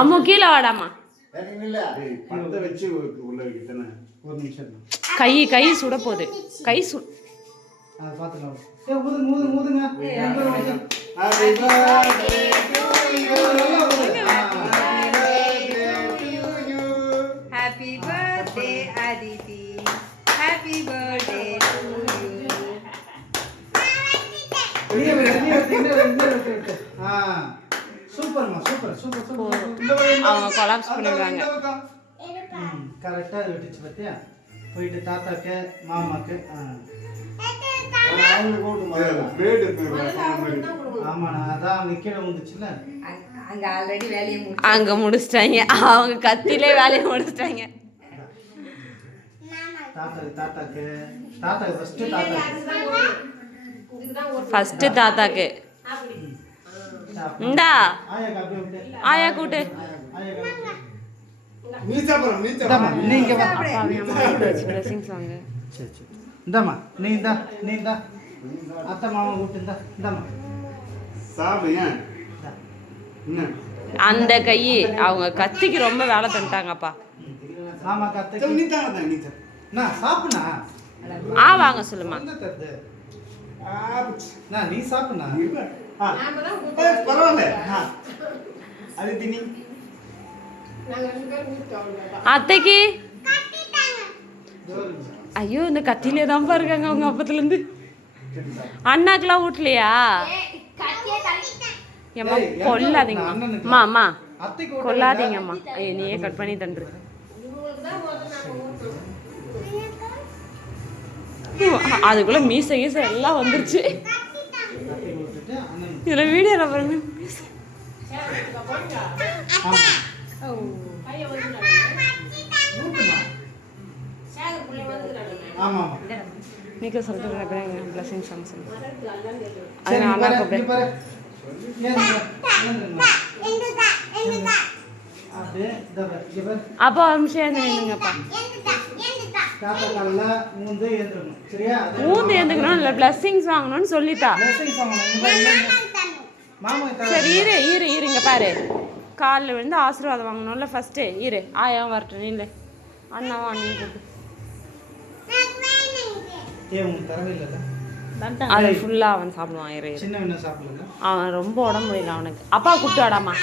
அம்மு கீழே வாடாமா. கை கை சுட போகுது. கை சு Happy birthday Aditi. Happy birthday to you. சூப்பர்மா சூப்பர் சூப்பர் சூப்பர். அவங்க கொலாப்ஸ் பண்ணிடுவாங்க. கரெக்டாக வெட்டிச்சு பார்த்தியா. போயிட்டு தாத்தாக்கு மாமாக்கு ஆமாண்ணா அதான் அங்கே கீழே வந்துச்சுல்ல அங்க ஆல்ரெடி வேலையை அங்க முடிச்சிட்டாங்க. அவங்க கத்திலே வேலையை முடிச்சிட்டாங்க. தாத்தாக்கு ஃபர்ஸ்ட் தாத்தாக்கு இந்தா ஆயா கூட்டு. நீங்க சரி இந்தாம்மா நீ இந்தா அத்தை மாமா கூப்பிட்டு இந்தாம்மா அந்த கை அவங்க கத்திக்கு ரொம்ப வேலை தந்துட்டாங்கப்பா. மாமா கத்திக்கு சாப்பிடுண்ணா. வாங்க சொல்லுமா. நீ சாப்பிடுண்ணா. பரவாயில்ல. அத்தைக்கு ஐயோ இந்த கத்திலே தான் பாருங்க அவங்க அப்பத்துல இருந்து. அண்ணாக்கெல்லாம் வீட்லையா? ஏம்மா கொல்லாதீங்கம்மா. அம்மா கொல்லாதீங்கம்மா. ஐயோ நீயே கட் பண்ணி தந்துரு. அதுக்குள்ள மீசை கீசை எல்லாம் வந்துருச்சு. இதுல வீடியோல பாருங்க. நீக்க சொல்லிட்டு பிளஸிங் சாங் சொல்லு. அப்போ ஒரு நிமிஷம் எழுந்துங்கப்பா. ஊந்து எழுந்துக்கணும் இல்லை பிளஸிங்ஸ் வாங்கணும்னு சொல்லிட்டா. சரி இருங்க பாரு. காலில் விழுந்து ஆசீர்வாதம் வாங்கணும்ல ஃபர்ஸ்ட்டு. ஆயா வரட்டும். இல்லை அண்ணாவா நீ கூப்பிட்டு அது ஃபுல்லாக அவன் சாப்பிடுவான். அவன் ரொம்ப உடம்பு முடியல அவனுக்கு. அப்பா கூப்பிட்டு வாடாமா.